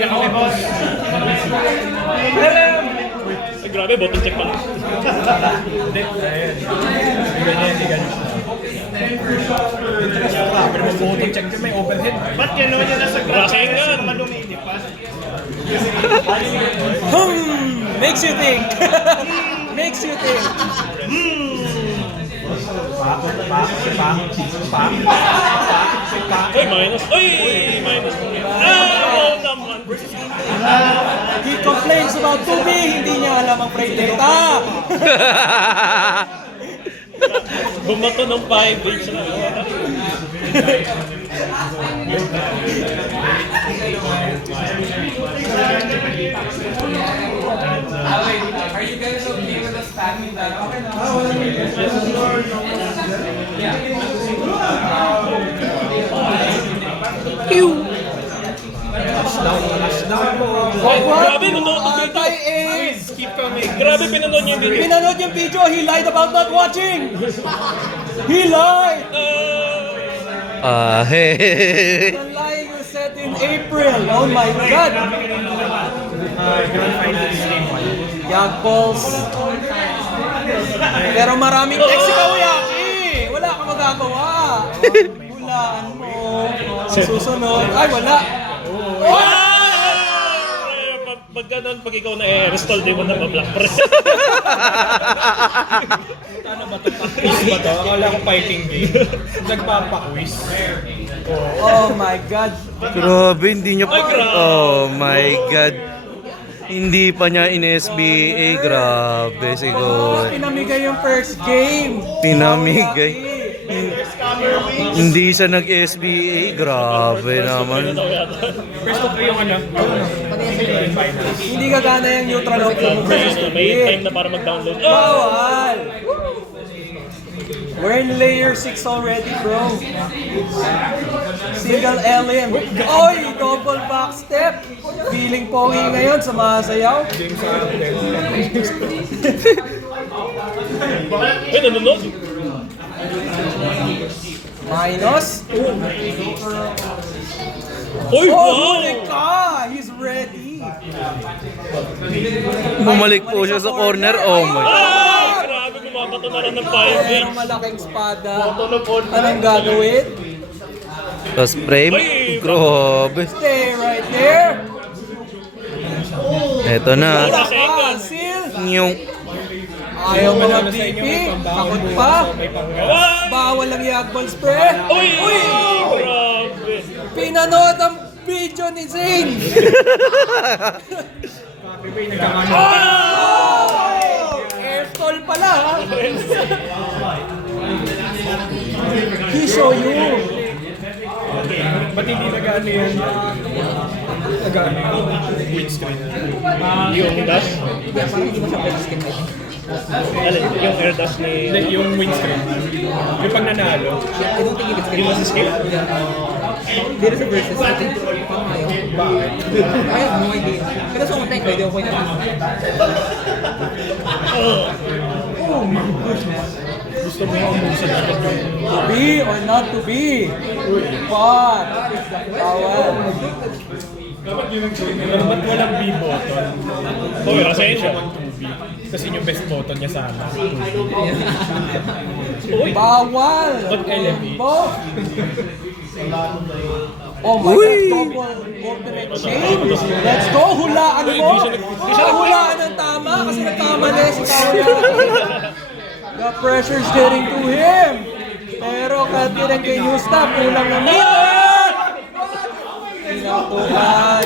Kami, boss. Ay, grabe, bottom check pala. Hindi, ayan. Hindi ganyan. Pero mag-bottom check yun, may overhead. Ba't gano'n yun nasa grass? Kasi nga. Malumini pa. Makes you think. Makes you think. Ay, minus. Ay, minus. Ah, naman. He complains about tubig, hindi niya alam ang frame data. Bumato ng 5 inch na. Are you guys okay with us spamming that? Okay na. Ay, grabe, nanonood yung video. Anti-ace. Keep coming. Grabe, pinanood niyo yung video. Pinanood yung video, he lied about not watching. He lied. Hey. The lying was said in April. Oh my God. Grand finals game 1. Young balls. Pero maraming text si Kawayaki. Wala kang magagawa. Hulaan mo. Ang susunod. Ay, wala. Pag ganun, pag ikaw na-restall, di mo na ma-block pre. Ano ba ito? Quiz ba ito? Akala ko fighting game. Nagpapa-quiz. Oh my God. Grabe, hindi niya pa. Ay, grabe. Oh my God. Hindi pa niya in-SBA. Grabe, siguro. Pinamigay yung first game. Pinamigay. Hindi siya nag-SBA. Grabe naman. First of all yung ano? Grand finals. Hindi gagana yung neutral outcome versus May time tubig. na para mag-download. Bawal. We're in layer 6 already, bro. Single LM. Oy, double back step. Feeling pogi ngayon sa mga sayaw. Ay, nanonood. Minus. Uy, Oh, wow! huli ka! He's ready. Bumalik po siya sa corner. Oh my God. Ay, grabe, bumabato na rin ng 5 Pero inch. malaking espada. Anong gagawin? Tapos frame. Grabe. Stay right there. Eto na. Wala ka, seal. Yung Ayaw mo ng BP. Takot pa. Ay! Bawal ang yagbal spray. Uy! Grabe! Pinanood ang video ni Zane. Airstall pala ha. He show you. Ba't hindi nag-ano yun? Nag-ano yun? Windscreen. Yung dash? Alin, yung air dash ni... Hindi, yung windscreen. Yung pag nanalo. Yung assist skill? There is a versus natin. Ayaw. Bakit? I have no idea. Pero sa umatay, pwede ako na. Gusto mo yung umusan agad yung... To be or not to be. But, bawal. Pero ba't walang B button? Uy, kasi siya. Kasi yung best button niya sana. Bawal. Ba't LME? Bo. Oh my God, double alternate chain. Let's go, hulaan mo. Hulaan ng tama kasi nagkamali si Kawayaki. The pressure's getting to him. Pero kahit rin kay Yusta, kulang na meter. Pinatukan.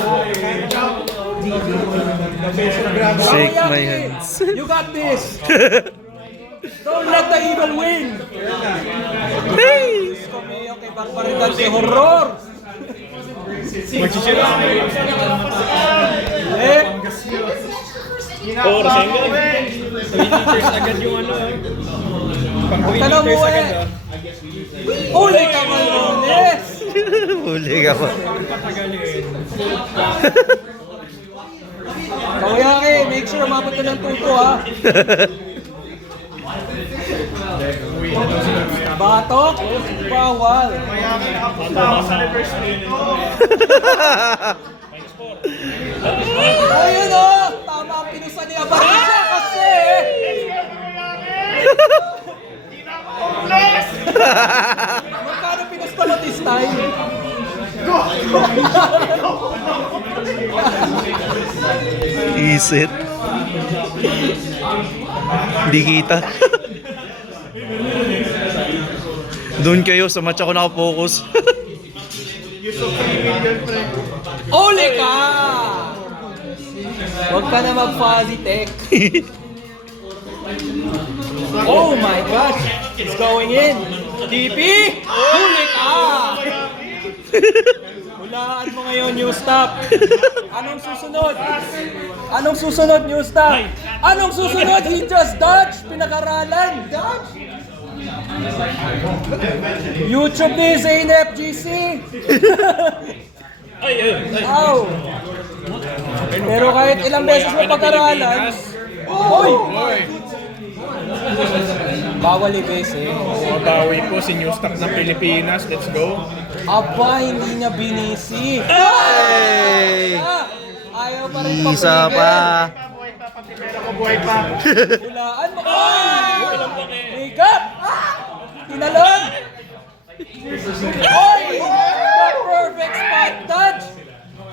shake my Kawayaki, hands. you got this. Don't let the evil win. Kumiyo kay Barbaritan si Horror. Magsisira. Eh, Oh, Rasengan. 3 liters agad yung ano. Pang 3 tanong liters mo agad eh. ah. Uli ka Malones. Huli ka pa. Patagalin. Kawayaki, make sure umabot ka ng tuto ha. Batok, bawal. Minus 4. Ayun o! Tama ang pinusa ni Abarisha kasi! Magkano pinusta mo this time? Isit. Hindi kita. Doon kayo, sa match ako nakapokus. Ole ka! Huwag ka na mag-fuzzy tech. Oh my gosh! It's going in! Kipi! Huli ka! Hulaan mo ngayon, new stop. Anong susunod? Anong susunod, new stop? Anong susunod? He just dodged! Pinag-aralan! Dodge! YouTube ni Zane FGC! Ay, ay, ay. Ow! Pero kahit ilang beses mo pag-aralan, Oy! Bawal i-base eh. Bawi po si New Stock ng Pilipinas. Let's go. Aba, hindi niya binisi. Hey! Ayaw pa rin Isa pa. Hulaan mo. Ay! Higap! Tinalon! Oy! The perfect spot touch!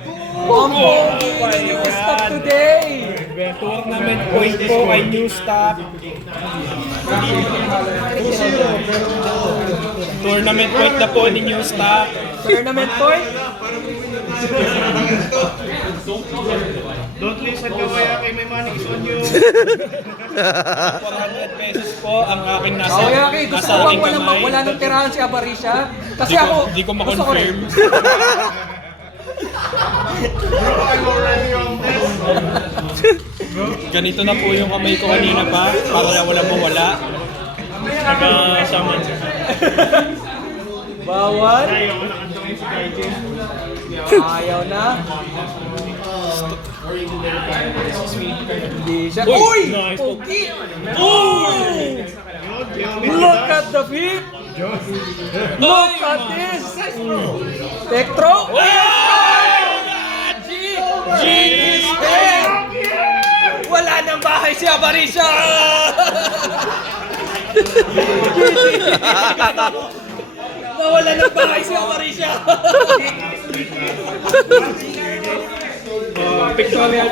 Ang pogi ni New Stock today! Tournament point po kay New Stock. Tournament point na po ni New Stock. Tournament point? Don't listen to kaya kay may money is on you. 400 pesos po ang aking nasa Okay, okay. Gusto nasa ko bang aking kamay. wala nang tirahan si Abarisha? Kasi Di ko- ako, di ko gusto ko rin. ma-confirm. Ganito na po yung kamay ko kanina pa para wala mawala. Nagkasaman. Bawal. Ayaw na. Hindi siya. Uy! Nice. Pogi! Uy! Look at the feet! Look at this! Tektro! G is dead! Wala nang bahay si Abarisha! Nawala ng bahay si Abarisha! Pictorial.